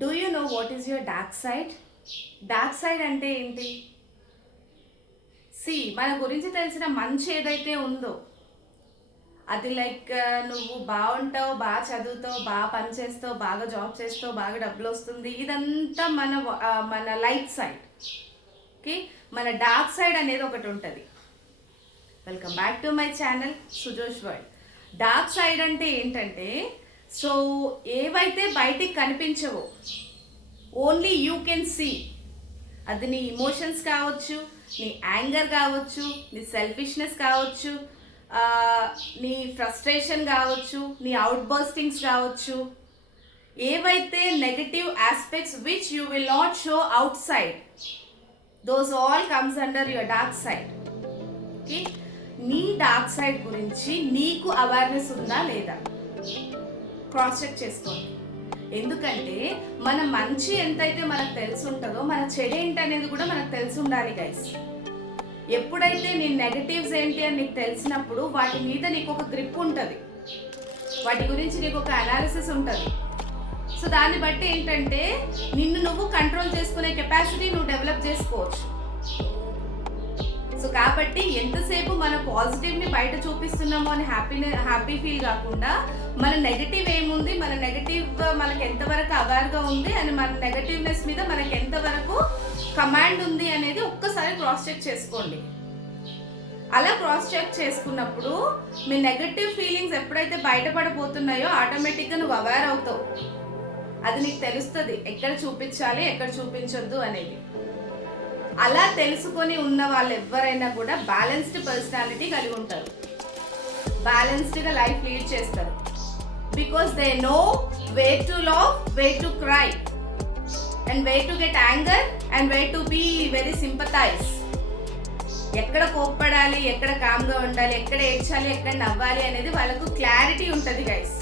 Do you know what is your dark side? Dark side అంటే ఏంటి? మన గురించి తెలిసిన మంచి ఏదైతే ఉందో అది లైక్ నువ్వు బాగుంటావు, బాగా చదువుతావు, బాగా పని చేస్తావు, బాగా జాబ్ చేస్తావు, బాగా డబ్బులు వస్తుంది, ఇదంతా మన లైట్ సైడ్. ఓకే, మన డార్క్ సైడ్ అనేది ఒకటి ఉంటుంది. Welcome back to my channel Sujosh world. Dark side అంటే ఏంటంటే, సో ఏవైతే బయటికి కనిపించవో, ఓన్లీ యూ కెన్ సీ. అది నీ ఇమోషన్స్ కావచ్చు, నీ యాంగర్ కావచ్చు, నీ సెల్ఫిష్నెస్ కావచ్చు, నీ ఫ్రస్ట్రేషన్ కావచ్చు, నీ అవుట్ బర్స్టింగ్స్ కావచ్చు, ఏవైతే negative aspects which you will not show out side, those all comes under your dark side. Okay, నీ డార్క్ సైడ్ గురించి నీకు అవేర్నెస్ ఉందా లేదా క్రాస్ చెక్ చేసుకోండి. ఎందుకంటే మన మంచి ఎంతైతే మనకు తెలిసి ఉంటుందో, మన చెడు ఏంటి అనేది కూడా మనకు తెలిసి ఉండాలి గైస్. ఎప్పుడైతే నీ నెగటివ్స్ ఏంటి అని నీకు తెలిసినప్పుడు వాటి మీద నీకు ఒక గ్రిప్ ఉంటుంది, వాటి గురించి నీకు ఒక అనాలిసిస్ ఉంటుంది. సో దాన్ని బట్టి ఏంటంటే నిన్ను నువ్వు కంట్రోల్ చేసుకునే కెపాసిటీ నువ్వు డెవలప్ చేసుకోవచ్చు. సో కాబట్టి ఎంతసేపు మన పాజిటివ్ని బయట చూపిస్తున్నామో అని హ్యాపీ ఫీల్ కాకుండా, మన నెగటివ్ ఏముంది, మన నెగటివ్ మనకు ఎంతవరకు అవేర్గా ఉంది అని, మన నెగటివ్నెస్ మీద మనకు ఎంతవరకు కమాండ్ ఉంది అనేది ఒక్కసారి క్రాస్ చెక్ చేసుకోండి. అలా క్రాస్ చెక్ చేసుకున్నప్పుడు మీ నెగటివ్ ఫీలింగ్స్ ఎప్పుడైతే బయటపడిపోతున్నాయో ఆటోమేటిక్గా నువ్వు అవేర్ అవుతావు. అది నీకు తెలుస్తుంది ఎక్కడ చూపించాలి, ఎక్కడ చూపించొద్దు అనేది. అలా తెలుసుకొని ఉన్న వాళ్ళు ఎవరైనా కూడా బ్యాలెన్స్డ్ పర్సనాలిటీ కలిగి ఉంటారు, బ్యాలెన్స్డ్గా లైఫ్ లీడ్ చేస్తారు. Because they know way to love, way to cry, and way to get anger, and way to be very sympathize. ఎక్కడ కోప్పడాలి, ఎక్కడ కామ్గా ఉండాలి, ఎక్కడ ఏడ్చాలి, ఎక్కడ నవ్వాలి అనేది వాళ్ళకు క్లారిటీ ఉంటుంది guys.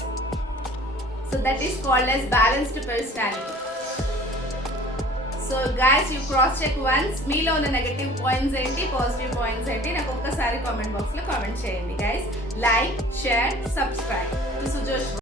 So that is called as balanced personality. So guys, you cross check once. మీలో ఉన్న నెగటివ్ పాయింట్స్ ఏంటి, పాజిటివ్ పాయింట్స్ ఏంటి, నాకు ఒక్కసారి కామెంట్ బాక్స్లో కామెంట్ చేయండి guys. Like, share, subscribe to సుజోష్.